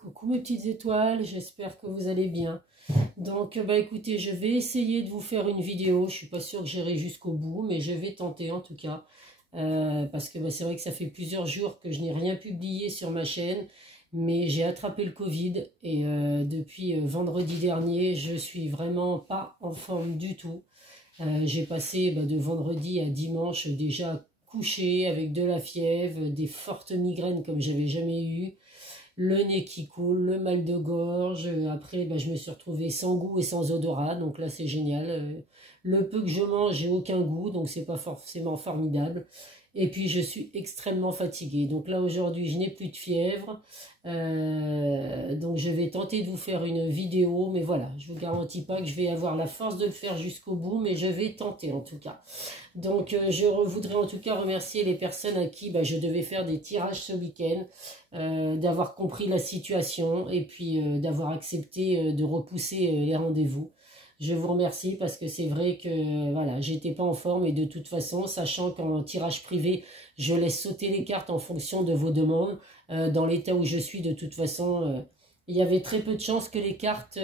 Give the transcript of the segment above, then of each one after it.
Coucou mes petites étoiles, j'espère que vous allez bien. Donc bah écoutez, je vais essayer de vous faire une vidéo. Je suis pas sûre que j'irai jusqu'au bout, mais je vais tenter en tout cas. Parce que bah, c'est vrai que ça fait plusieurs jours que je n'ai rien publié sur ma chaîne. Mais j'ai attrapé le Covid et depuis vendredi dernier, je suis vraiment pas en forme du tout. J'ai passé de vendredi à dimanche déjà couché avec de la fièvre, des fortes migraines comme j'avais jamais eu, le nez qui coule, le mal de gorge. Après, je me suis retrouvée sans goût et sans odorat, donc là c'est génial. Le peu que je mange, j'ai aucun goût, donc c'est pas forcément formidable. Et puis je suis extrêmement fatiguée. Donc là aujourd'hui, je n'ai plus de fièvre. Donc je vais tenter de vous faire une vidéo, mais voilà, je vous garantis pas que je vais avoir la force de le faire jusqu'au bout, mais je vais tenter en tout cas. Donc je voudrais en tout cas remercier les personnes à qui je devais faire des tirages ce week-end, d'avoir compris la situation et puis d'avoir accepté de repousser les rendez-vous. Je vous remercie parce que c'est vrai que voilà, j'étais pas en forme et de toute façon, sachant qu'en tirage privé, je laisse sauter les cartes en fonction de vos demandes. Dans l'état où je suis, de toute façon, il y avait très peu de chances que les cartes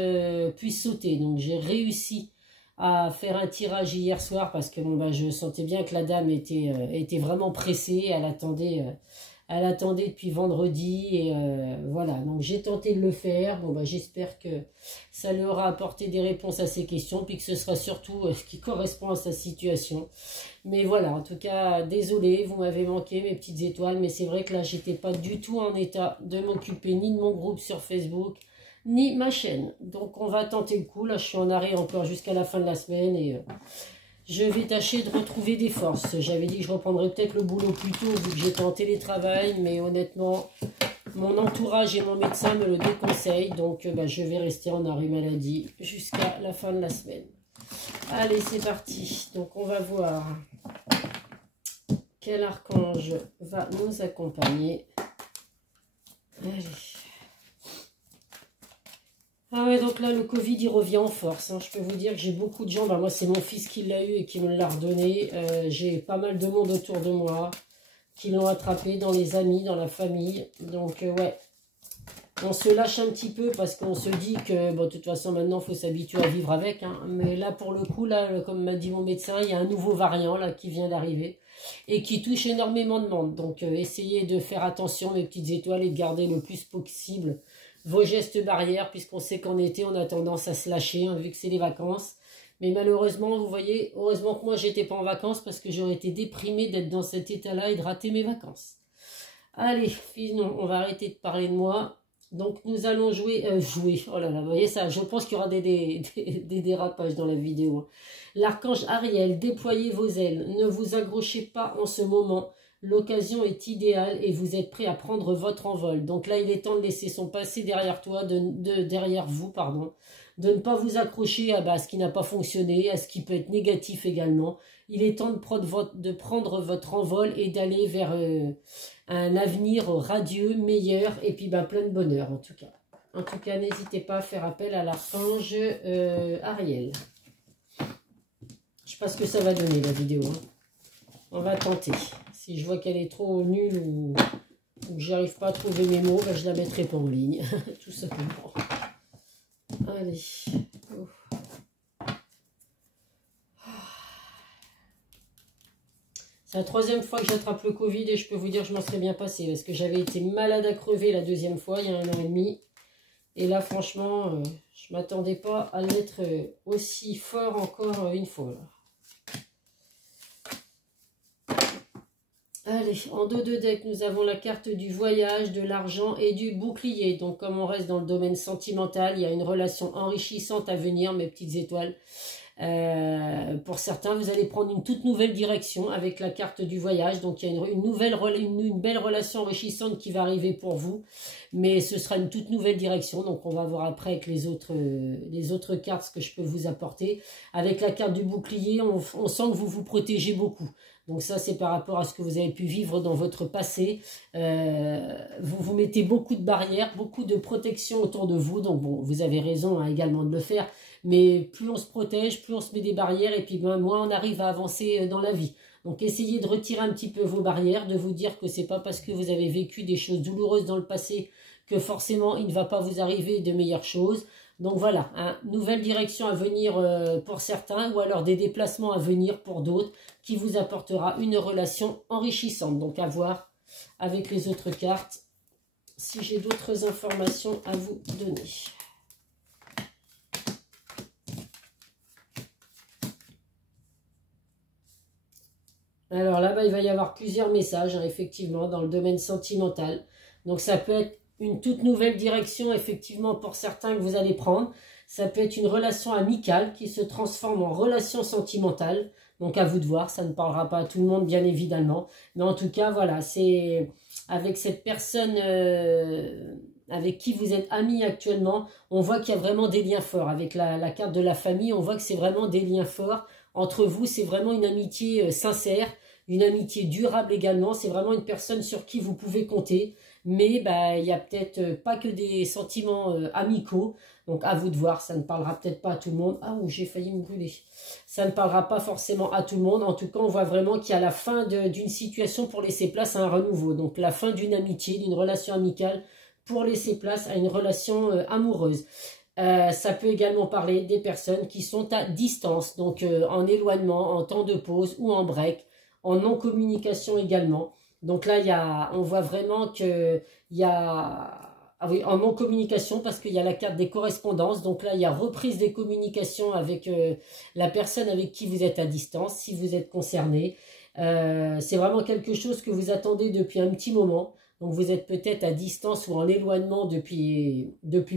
puissent sauter. Donc j'ai réussi à faire un tirage hier soir parce que je sentais bien que la dame était vraiment pressée. Elle attendait depuis vendredi et voilà, donc j'ai tenté de le faire. J'espère que ça lui aura apporté des réponses à ses questions, puis que ce sera surtout ce qui correspond à sa situation. Mais voilà, en tout cas, désolé, vous m'avez manqué mes petites étoiles, mais c'est vrai que là, j'étais pas du tout en état de m'occuper ni de mon groupe sur Facebook, ni ma chaîne. Donc on va tenter le coup. Là, je suis en arrêt encore jusqu'à la fin de la semaine et je vais tâcher de retrouver des forces. J'avais dit que je reprendrais peut-être le boulot plus tôt vu que j'étais en télétravail, mais honnêtement, mon entourage et mon médecin me le déconseillent. Donc je vais rester en arrêt maladie jusqu'à la fin de la semaine. Allez, c'est parti. Donc on va voir quel archange va nous accompagner. Allez. Ah ouais, donc là, le Covid, il revient en force. Je peux vous dire que j'ai beaucoup de gens. Moi, c'est mon fils qui l'a eu et qui me l'a redonné. J'ai pas mal de monde autour de moi qui l'ont attrapé, dans les amis, dans la famille. Donc, ouais, on se lâche un petit peu parce qu'on se dit que, de toute façon, maintenant, il faut s'habituer à vivre avec. Mais là, pour le coup, là, comme m'a dit mon médecin, il y a un nouveau variant là qui vient d'arriver et qui touche énormément de monde. Donc, essayez de faire attention, mes petites étoiles, et de garder le plus possible vos gestes barrières, puisqu'on sait qu'en été, on a tendance à se lâcher, vu que c'est les vacances. Mais malheureusement, vous voyez, heureusement que moi, j'étais pas en vacances, parce que j'aurais été déprimée d'être dans cet état-là et de rater mes vacances. Allez, non, on va arrêter de parler de moi. Donc, nous allons jouer, oh là là, vous voyez ça, je pense qu'il y aura des dérapages dans la vidéo. L'archange Ariel, déployez vos ailes, ne vous accrochez pas en ce moment. L'occasion est idéale et vous êtes prêt à prendre votre envol. Donc là, il est temps de laisser son passé derrière toi, derrière vous, pardon. De ne pas vous accrocher à ce qui n'a pas fonctionné, à ce qui peut être négatif également. Il est temps de prendre votre envol et d'aller vers un avenir radieux, meilleur et puis plein de bonheur en tout cas. En tout cas, n'hésitez pas à faire appel à l'archange Ariel. Je sais pas ce que ça va donner la vidéo. On va tenter. Si je vois qu'elle est trop nulle ou que j'arrive pas à trouver mes mots, je la mettrai pas en ligne. Tout simplement. Allez. C'est la troisième fois que j'attrape le Covid et je peux vous dire que je m'en serais bien passé parce que j'avais été malade à crever la deuxième fois, il y a 1 an et demi. Et là, franchement, je ne m'attendais pas à l'être aussi fort encore une fois. Là. Allez, en dos de deck, nous avons la carte du voyage, de l'argent et du bouclier. Donc, comme on reste dans le domaine sentimental, il y a une relation enrichissante à venir, mes petites étoiles. Pour certains, vous allez prendre une toute nouvelle direction avec la carte du voyage. Donc, il y a une belle relation enrichissante qui va arriver pour vous. Mais ce sera une toute nouvelle direction. Donc, on va voir après avec les autres cartes ce que je peux vous apporter. Avec la carte du bouclier, on sent que vous vous protégez beaucoup. Donc ça, c'est par rapport à ce que vous avez pu vivre dans votre passé. Vous vous mettez beaucoup de barrières, beaucoup de protection autour de vous. Donc bon, vous avez raison également de le faire. Mais plus on se protège, plus on se met des barrières. Et puis moins on arrive à avancer dans la vie. Donc essayez de retirer un petit peu vos barrières, de vous dire que c'est pas parce que vous avez vécu des choses douloureuses dans le passé que forcément il ne va pas vous arriver de meilleures choses. Donc voilà, hein, nouvelle direction à venir pour certains, ou alors des déplacements à venir pour d'autres, qui vous apportera une relation enrichissante. Donc à voir avec les autres cartes si j'ai d'autres informations à vous donner. Alors là-bas, il va y avoir plusieurs messages, hein, effectivement, dans le domaine sentimental. Donc ça peut être une toute nouvelle direction, effectivement, pour certains que vous allez prendre. Ça peut être une relation amicale qui se transforme en relation sentimentale. Donc à vous de voir, ça ne parlera pas à tout le monde, bien évidemment. Mais en tout cas, voilà, c'est avec cette personne avec qui vous êtes amis actuellement, on voit qu'il y a vraiment des liens forts. Avec la carte de la famille, on voit que c'est vraiment des liens forts entre vous. C'est vraiment une amitié sincère, une amitié durable également. C'est vraiment une personne sur qui vous pouvez compter. Mais bah, il n'y a peut-être pas que des sentiments amicaux. Donc à vous de voir, ça ne parlera peut-être pas à tout le monde. Ah, j'ai failli me brûler. Ça ne parlera pas forcément à tout le monde. En tout cas, on voit vraiment qu'il y a la fin d'une situation pour laisser place à un renouveau. Donc la fin d'une amitié, d'une relation amicale pour laisser place à une relation amoureuse. Ça peut également parler des personnes qui sont à distance, donc en éloignement, en temps de pause ou en break, en non-communication également. Donc là, on voit vraiment qu'il y a... Ah oui, en non-communication, parce qu'il y a la carte des correspondances. Donc là, il y a reprise des communications avec la personne avec qui vous êtes à distance, si vous êtes concerné. C'est vraiment quelque chose que vous attendez depuis un petit moment. Donc vous êtes peut-être à distance ou en éloignement depuis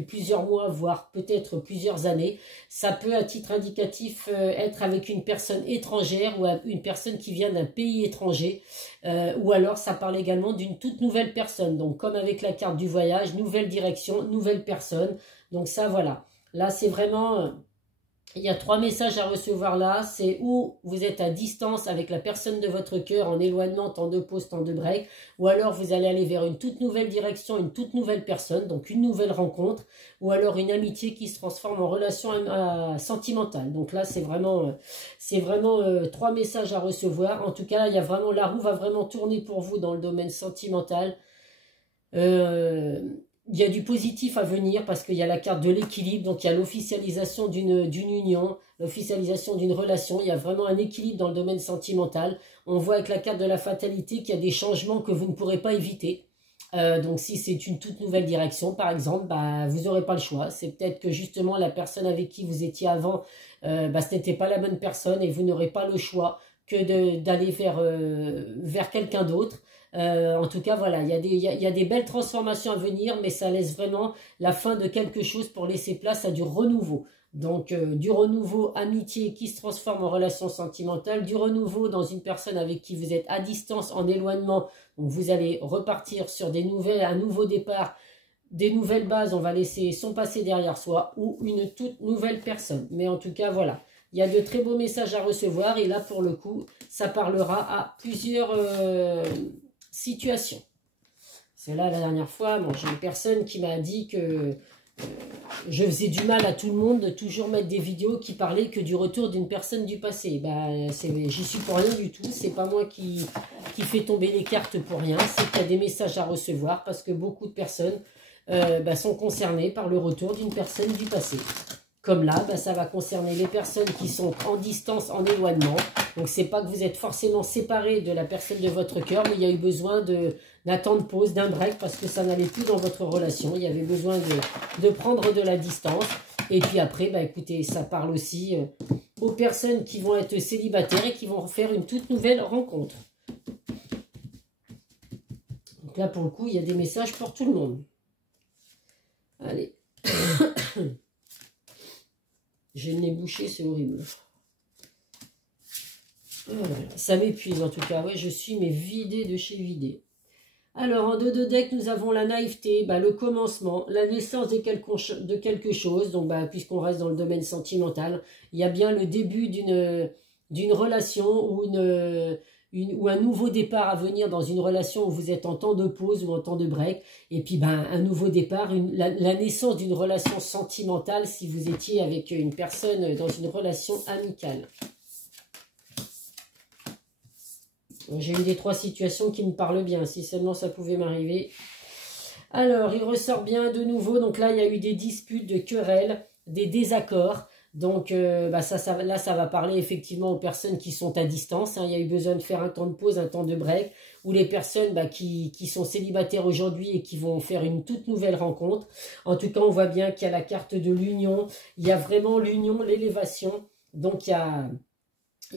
plusieurs mois, voire peut-être plusieurs années. Ça peut, à titre indicatif, être avec une personne étrangère ou une personne qui vient d'un pays étranger. Ou alors ça parle également d'une toute nouvelle personne. Donc comme avec la carte du voyage, nouvelle direction, nouvelle personne. Donc ça, voilà. Là, c'est vraiment... il y a 3 messages à recevoir là, c'est où vous êtes à distance avec la personne de votre cœur, en éloignement, temps de pause, temps de break, ou alors vous allez aller vers une toute nouvelle direction, une toute nouvelle personne, donc une nouvelle rencontre, ou alors une amitié qui se transforme en relation sentimentale. Donc là, c'est vraiment 3 messages à recevoir. En tout cas, il y a vraiment, la roue va vraiment tourner pour vous dans le domaine sentimental. Il y a du positif à venir parce qu'il y a la carte de l'équilibre, donc il y a l'officialisation d'une union, l'officialisation d'une relation, il y a vraiment un équilibre dans le domaine sentimental. On voit avec la carte de la fatalité qu'il y a des changements que vous ne pourrez pas éviter. Donc si c'est une toute nouvelle direction par exemple, bah, vous n'aurez pas le choix. C'est peut-être que justement la personne avec qui vous étiez avant, bah, ce n'était pas la bonne personne et vous n'aurez pas le choix que d'aller vers quelqu'un d'autre. En tout cas, voilà, il y a des belles transformations à venir, mais ça laisse vraiment la fin de quelque chose pour laisser place à du renouveau. Donc, du renouveau amitié qui se transforme en relation sentimentale, du renouveau dans une personne avec qui vous êtes à distance, en éloignement. Donc, vous allez repartir sur un nouveau départ, des nouvelles bases, on va laisser son passé derrière soi, ou une toute nouvelle personne. Mais en tout cas, voilà. Il y a de très beaux messages à recevoir, et là, pour le coup, ça parlera à plusieurs... situation. C'est là, la dernière fois, bon, j'ai une personne qui m'a dit que je faisais du mal à tout le monde de toujours mettre des vidéos qui parlaient que du retour d'une personne du passé. Ben, j'y suis pour rien du tout. C'est pas moi qui fait tomber les cartes pour rien. C'est qu'il y a des messages à recevoir parce que beaucoup de personnes sont concernées par le retour d'une personne du passé. Comme là, ça va concerner les personnes qui sont en distance, en éloignement. Donc, c'est pas que vous êtes forcément séparés de la personne de votre cœur, mais il y a eu besoin d'un temps de pause, d'un break, parce que ça n'allait plus dans votre relation. Il y avait besoin de prendre de la distance. Et puis après, écoutez, ça parle aussi aux personnes qui vont être célibataires et qui vont faire une toute nouvelle rencontre. Donc là, pour le coup, il y a des messages pour tout le monde. Allez. J'ai le nez bouché, c'est horrible. Voilà. Ça m'épuise en tout cas. Ouais, je suis vidée de chez vidée. Alors, en dos de deck, nous avons la naïveté, le commencement, la naissance de quelque chose. Donc, puisqu'on reste dans le domaine sentimental, il y a bien le début d'une relation ou un nouveau départ à venir dans une relation où vous êtes en temps de pause ou en temps de break. Et puis, un nouveau départ, la naissance d'une relation sentimentale si vous étiez avec une personne dans une relation amicale. J'ai eu des 3 situations qui me parlent bien. Si seulement ça pouvait m'arriver. Alors, il ressort bien de nouveau. Donc là, il y a eu des disputes, de querelles, des désaccords. Donc là, ça va parler effectivement aux personnes qui sont à distance. Hein. Il y a eu besoin de faire un temps de pause, un temps de break. Ou les personnes qui sont célibataires aujourd'hui et qui vont faire une toute nouvelle rencontre. En tout cas, on voit bien qu'il y a la carte de l'union. Il y a vraiment l'union, l'élévation. Donc, il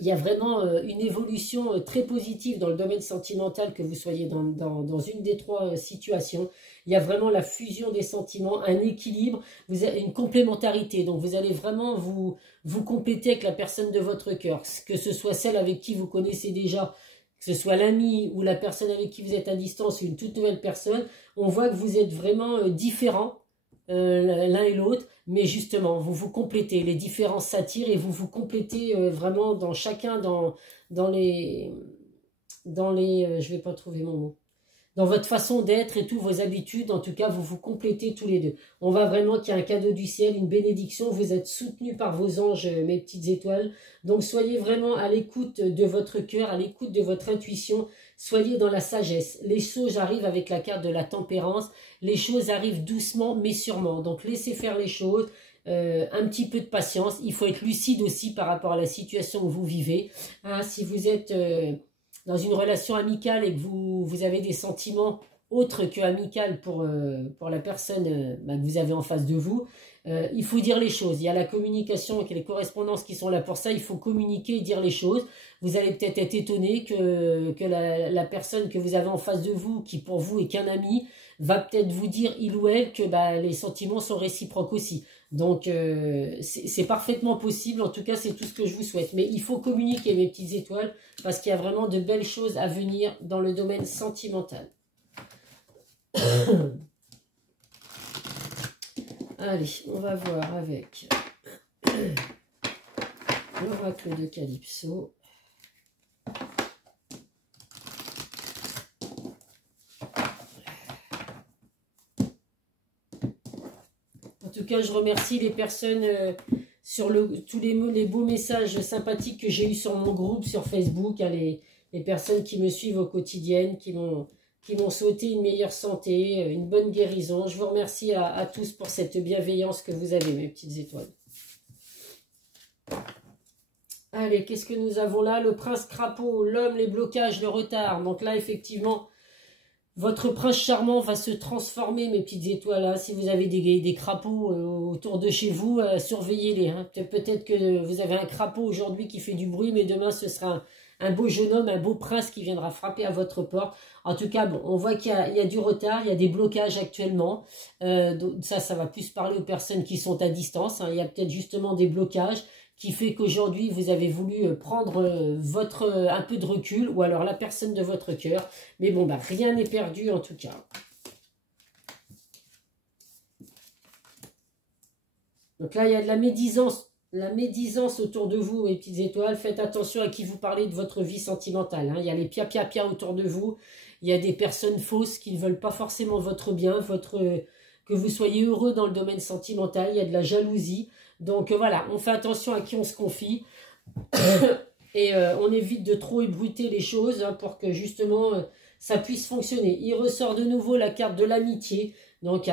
y a vraiment une évolution très positive dans le domaine sentimental, que vous soyez dans une des trois situations. Il y a vraiment la fusion des sentiments, un équilibre, vous avez une complémentarité. Donc vous allez vraiment vous compléter avec la personne de votre cœur, que ce soit celle avec qui vous connaissez déjà, que ce soit l'ami ou la personne avec qui vous êtes à distance, une toute nouvelle personne. On voit que vous êtes vraiment différents l'un et l'autre, mais justement, vous vous complétez, les différences s'attirent et vous vous complétez vraiment dans chacun, dans les, je vais pas trouver mon mot, dans votre façon d'être et toutes vos habitudes. En tout cas, vous vous complétez tous les deux. On voit vraiment qu'il y a un cadeau du ciel, une bénédiction. Vous êtes soutenus par vos anges, mes petites étoiles. Donc, soyez vraiment à l'écoute de votre cœur, à l'écoute de votre intuition. Soyez dans la sagesse. Les choses arrivent avec la carte de la tempérance. Les choses arrivent doucement, mais sûrement. Donc, laissez faire les choses. Un petit peu de patience. Il faut être lucide aussi par rapport à la situation que vous vivez. Hein, si vous êtes dans une relation amicale et que vous avez des sentiments autres que amicales pour la personne que vous avez en face de vous, il faut dire les choses. Il y a la communication et les correspondances qui sont là pour ça. Il faut communiquer et dire les choses. Vous allez peut-être être étonné que la personne que vous avez en face de vous, qui pour vous est qu'un ami, va peut-être vous dire, il ou elle, que les sentiments sont réciproques aussi. Donc, c'est parfaitement possible. En tout cas, c'est tout ce que je vous souhaite. Mais il faut communiquer, mes petites étoiles, parce qu'il y a vraiment de belles choses à venir dans le domaine sentimental. Allez, on va voir avec l'oracle de Calypso. En tout cas, je remercie les personnes sur tous les beaux messages sympathiques que j'ai eu sur mon groupe, sur Facebook, hein, les personnes qui me suivent au quotidien, qui m'ont souhaité une meilleure santé, une bonne guérison. Je vous remercie à tous pour cette bienveillance que vous avez, mes petites étoiles. Allez, qu'est-ce que nous avons là? Le prince crapaud, l'homme, les blocages, le retard. Donc là, effectivement, votre prince charmant va se transformer, mes petites étoiles. Hein. Si vous avez des crapauds autour de chez vous, surveillez-les. Hein. Peut-être que vous avez un crapaud aujourd'hui qui fait du bruit, mais demain, ce sera un beau jeune homme, un beau prince qui viendra frapper à votre porte. En tout cas, bon, on voit qu'il y a du retard, il y a des blocages actuellement. Donc ça va plus parler aux personnes qui sont à distance. Hein. Il y a peut-être justement des blocages qui fait qu'aujourd'hui, vous avez voulu prendre un peu de recul, ou alors la personne de votre cœur. Mais bon, rien n'est perdu en tout cas. Donc là, il y a de la médisance autour de vous, mes petites étoiles. Faites attention à qui vous parlez de votre vie sentimentale. Hein. Il y a les pia autour de vous. Il y a des personnes fausses qui ne veulent pas forcément votre bien, que vous soyez heureux dans le domaine sentimental. Il y a de la jalousie. Donc voilà, on fait attention à qui on se confie. Et on évite de trop ébruiter les choses hein, pour que justement ça puisse fonctionner. Il ressort de nouveau la carte de l'amitié. Donc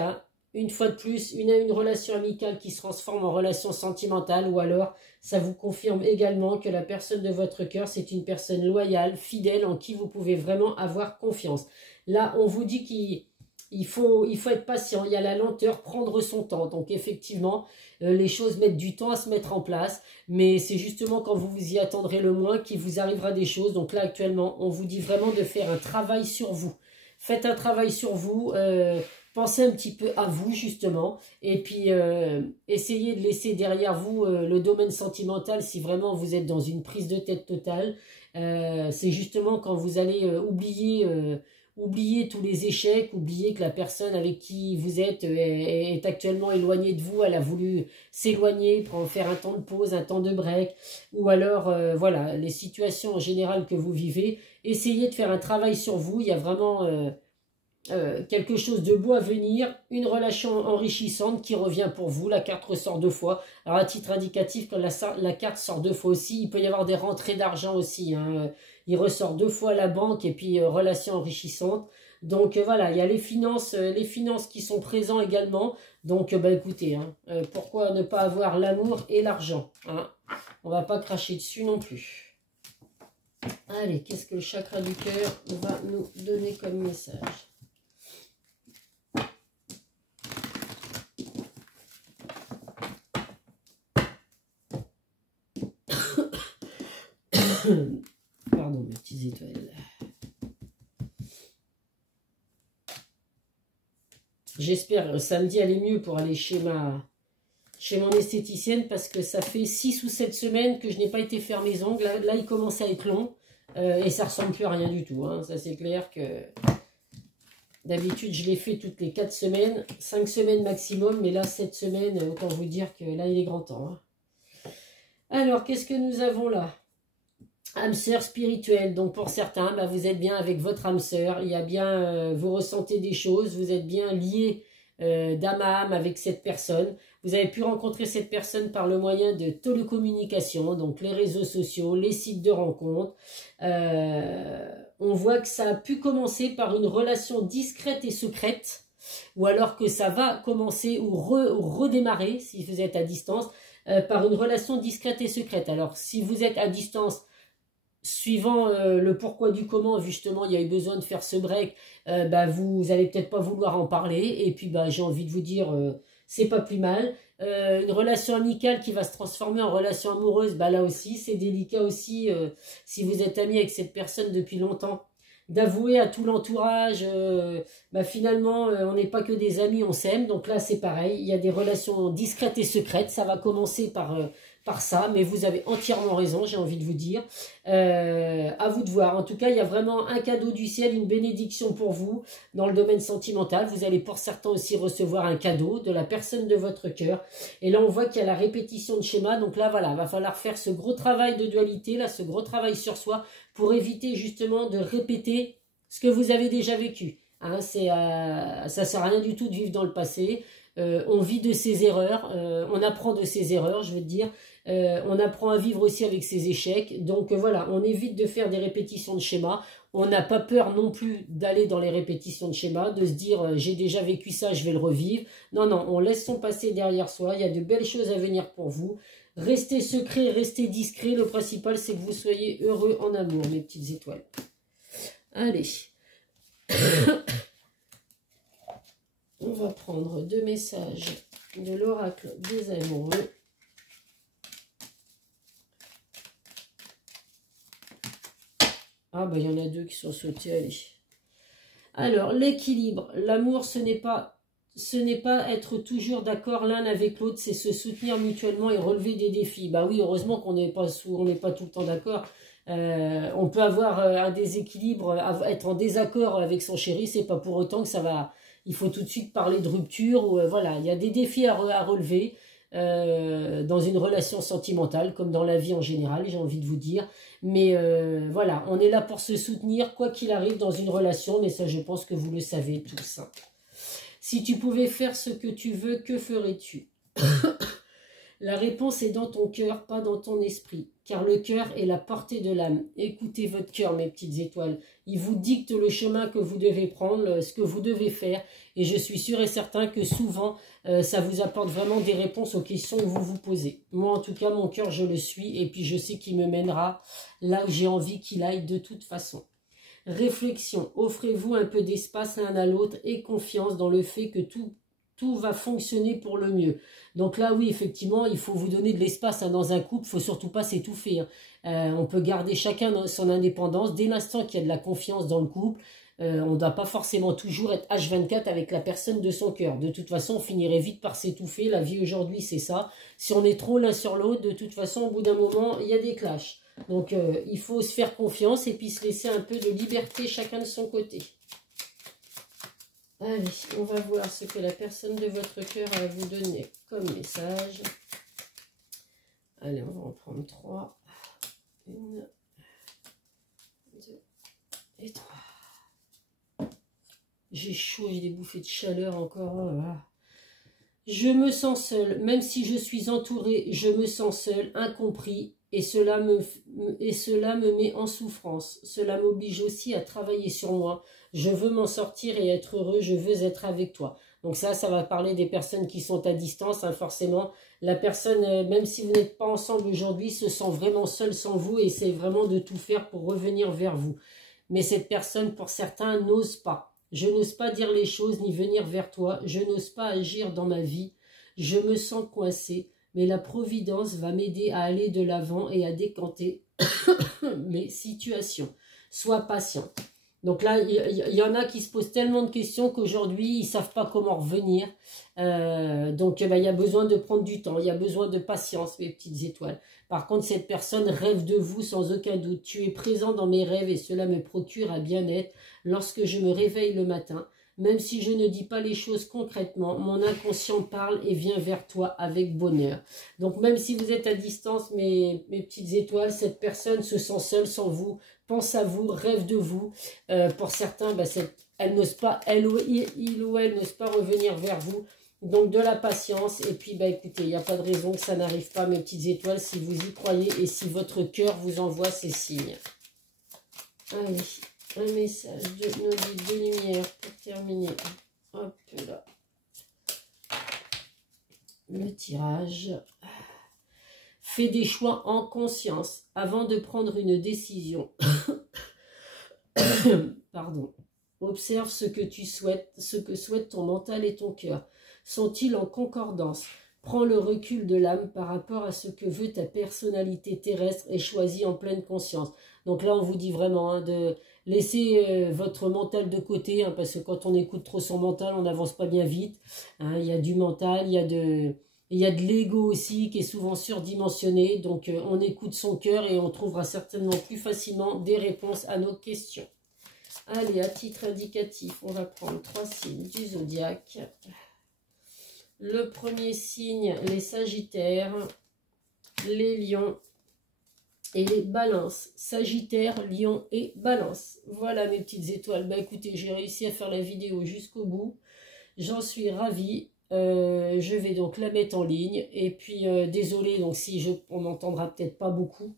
une fois de plus, une relation amicale qui se transforme en relation sentimentale, ou alors ça vous confirme également que la personne de votre cœur, c'est une personne loyale, fidèle, en qui vous pouvez vraiment avoir confiance. Là, on vous dit qu'il faut être patient, il y a la lenteur, prendre son temps. Donc effectivement, les choses mettent du temps à se mettre en place, mais c'est justement quand vous vous y attendrez le moins qu'il vous arrivera des choses. Donc là, actuellement, on vous dit vraiment de faire un travail sur vous. Faites un travail sur vous, pensez un petit peu à vous justement, et puis essayez de laisser derrière vous le domaine sentimental si vraiment vous êtes dans une prise de tête totale. C'est justement quand vous allez oubliez tous les échecs, oubliez que la personne avec qui vous êtes est actuellement éloignée de vous, elle a voulu s'éloigner, faire un temps de pause, un temps de break, ou alors, voilà, les situations en général que vous vivez, essayez de faire un travail sur vous. Il y a vraiment quelque chose de beau à venir, une relation enrichissante qui revient pour vous. La carte ressort 2 fois. Alors à titre indicatif, quand la carte sort 2 fois aussi, il peut y avoir des rentrées d'argent aussi. Hein. Il ressort 2 fois la banque et puis relation enrichissante. Donc voilà, il y a les finances qui sont présents également. Donc bah écoutez, hein, pourquoi ne pas avoir l'amour et l'argent, hein? On va pas cracher dessus non plus. Allez, qu'est-ce que le chakra du cœur va nous donner comme message? Pardon, mes petites étoiles. J'espère samedi aller mieux pour aller chez mon esthéticienne parce que ça fait 6 ou 7 semaines que je n'ai pas été faire mes ongles. Là ils commencent à être longs et ça ressemble plus à rien du tout, hein. Ça c'est clair que d'habitude je les fais toutes les 4 semaines, 5 semaines maximum, mais là 7 semaines, autant vous dire que là il est grand temps, hein. Alors qu'est-ce que nous avons là? Âme sœur spirituelle, donc pour certains, bah, vous êtes bien avec votre âme sœur, il y a bien, vous ressentez des choses, vous êtes bien lié d'âme à âme avec cette personne. Vous avez pu rencontrer cette personne par le moyen de télécommunication, donc les réseaux sociaux, les sites de rencontres. On voit que ça a pu commencer par une relation discrète et secrète, ou alors que ça va commencer ou redémarrer, si vous êtes à distance, par une relation discrète et secrète. Alors, si vous êtes à distance, suivant le pourquoi du comment, justement, il y a eu besoin de faire ce break, bah, vous allez peut-être pas vouloir en parler, et puis bah, j'ai envie de vous dire, c'est pas plus mal. Une relation amicale qui va se transformer en relation amoureuse, bah, là aussi, c'est délicat aussi, si vous êtes ami avec cette personne depuis longtemps, d'avouer à tout l'entourage, bah, finalement, on n'est pas que des amis, on s'aime, donc là, c'est pareil, il y a des relations discrètes et secrètes, ça va commencer par ça, mais vous avez entièrement raison, j'ai envie de vous dire. À vous de voir. En tout cas, il y a vraiment un cadeau du ciel, une bénédiction pour vous dans le domaine sentimental. Vous allez pour certains aussi recevoir un cadeau de la personne de votre cœur. Et là, on voit qu'il y a la répétition de schéma. Donc là, voilà, va falloir faire ce gros travail de dualité, là, ce gros travail sur soi pour éviter justement de répéter ce que vous avez déjà vécu. Hein, ça sert à rien du tout de vivre dans le passé. On vit de ses erreurs, on apprend de ses erreurs, je veux dire. On apprend à vivre aussi avec ses échecs. Donc voilà, on évite de faire des répétitions de schémas. On n'a pas peur non plus d'aller dans les répétitions de schémas, de se dire j'ai déjà vécu ça, je vais le revivre. Non, non, on laisse son passé derrière soi. Il y a de belles choses à venir pour vous. Restez secret, restez discret. Le principal, c'est que vous soyez heureux en amour, mes petites étoiles. Allez. On va prendre 2 messages de l'oracle des amoureux. Ah, bah, il y en a 2 qui sont sautés, allez. Alors, l'équilibre. L'amour, ce n'est pas être toujours d'accord l'un avec l'autre, c'est se soutenir mutuellement et relever des défis. Bah oui, heureusement qu'on n'est pas tout le temps d'accord. On peut avoir un déséquilibre, être en désaccord avec son chéri, c'est pas pour autant que ça va... Il faut tout de suite parler de rupture. Ou, voilà, il y a des défis à relever dans une relation sentimentale, comme dans la vie en général, j'ai envie de vous dire. Mais voilà, on est là pour se soutenir, quoi qu'il arrive dans une relation, mais ça, je pense que vous le savez tous. Si tu pouvais faire ce que tu veux, que ferais-tu? La réponse est dans ton cœur, pas dans ton esprit, car le cœur est la portée de l'âme. Écoutez votre cœur, mes petites étoiles. Il vous dicte le chemin que vous devez prendre, ce que vous devez faire, et je suis sûr et certain que souvent, ça vous apporte vraiment des réponses aux questions que vous vous posez. Moi, en tout cas, mon cœur, je le suis, et puis je sais qu'il me mènera là où j'ai envie qu'il aille de toute façon. Réflexion, offrez-vous un peu d'espace l'un à l'autre et confiance dans le fait que tout va fonctionner pour le mieux. Donc là, oui, effectivement, il faut vous donner de l'espace dans un couple, il ne faut surtout pas s'étouffer. On peut garder chacun son indépendance. Dès l'instant qu'il y a de la confiance dans le couple, on ne doit pas forcément toujours être H24 avec la personne de son cœur. De toute façon, on finirait vite par s'étouffer. La vie aujourd'hui, c'est ça. Si on est trop l'un sur l'autre, de toute façon, au bout d'un moment, il y a des clashs. Donc, il faut se faire confiance et puis se laisser un peu de liberté chacun de son côté. Allez, on va voir ce que la personne de votre cœur a à vous donner comme message. Allez, on va en prendre 3. 1, 2 et 3. J'ai chaud, j'ai des bouffées de chaleur encore. Voilà. Je me sens seule, même si je suis entourée, je me sens seule, incompris et cela me met en souffrance. Cela m'oblige aussi à travailler sur moi. Je veux m'en sortir et être heureux, je veux être avec toi. Donc ça va parler des personnes qui sont à distance, hein, forcément. La personne, même si vous n'êtes pas ensemble aujourd'hui, se sent vraiment seule sans vous et essaie vraiment de tout faire pour revenir vers vous. Mais cette personne, pour certains, n'ose pas. Je n'ose pas dire les choses ni venir vers toi. Je n'ose pas agir dans ma vie. Je me sens coincée. Mais la providence va m'aider à aller de l'avant et à décanter mes situations. Sois patient. Donc là, il y en a qui se posent tellement de questions qu'aujourd'hui, ils ne savent pas comment revenir. Donc, il y a besoin de prendre du temps. Il y a besoin de patience, mes petites étoiles. Par contre, cette personne rêve de vous sans aucun doute. Tu es présent dans mes rêves et cela me procure un bien-être lorsque je me réveille le matin. Même si je ne dis pas les choses concrètement, mon inconscient parle et vient vers toi avec bonheur. Donc même si vous êtes à distance, mes petites étoiles, cette personne se sent seule sans vous, pense à vous, rêve de vous. Pour certains, elle n'ose pas, il ou elle n'ose pas revenir vers vous. Donc de la patience et puis écoutez, il n'y a pas de raison que ça n'arrive pas, mes petites étoiles, si vous y croyez et si votre cœur vous envoie ces signes. Allez. Un message de nos guides de lumière pour terminer. Hop là. Le tirage. Fais des choix en conscience avant de prendre une décision. Pardon. Observe ce que tu souhaites, ce que souhaitent ton mental et ton cœur. Sont-ils en concordance? Prends le recul de l'âme par rapport à ce que veut ta personnalité terrestre et choisis en pleine conscience. Donc là, on vous dit vraiment de laisser votre mental de côté, parce que quand on écoute trop son mental, on n'avance pas bien vite. Il y a du mental, il y a de l'ego aussi qui est souvent surdimensionné. Donc on écoute son cœur et on trouvera certainement plus facilement des réponses à nos questions. Allez, à titre indicatif, on va prendre 3 signes du zodiaque. Le premier signe, les Sagittaires, les Lions et les Balances. Sagittaire, Lion et Balance. Voilà mes petites étoiles. Écoutez, j'ai réussi à faire la vidéo jusqu'au bout. J'en suis ravie. Je vais donc la mettre en ligne. Et puis, désolé, donc si on m'entendra peut-être pas beaucoup.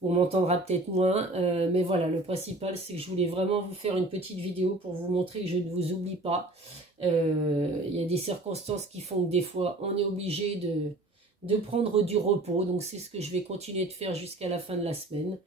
On m'entendra peut-être moins. Mais voilà, le principal, c'est que je voulais vraiment vous faire une petite vidéo pour vous montrer que je ne vous oublie pas. Il y a des circonstances qui font que des fois, on est obligé de prendre du repos. Donc, c'est ce que je vais continuer de faire jusqu'à la fin de la semaine.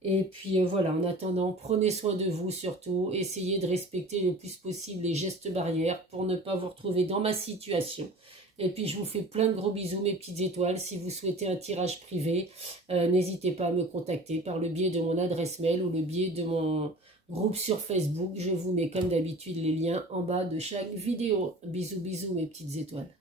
Et puis, voilà, en attendant, prenez soin de vous surtout. Essayez de respecter le plus possible les gestes barrières pour ne pas vous retrouver dans ma situation. Et puis, je vous fais plein de gros bisous, mes petites étoiles. Si vous souhaitez un tirage privé, n'hésitez pas à me contacter par le biais de mon adresse mail ou le biais de mon groupe sur Facebook. Je vous mets comme d'habitude les liens en bas de chaque vidéo. Bisous, bisous, mes petites étoiles.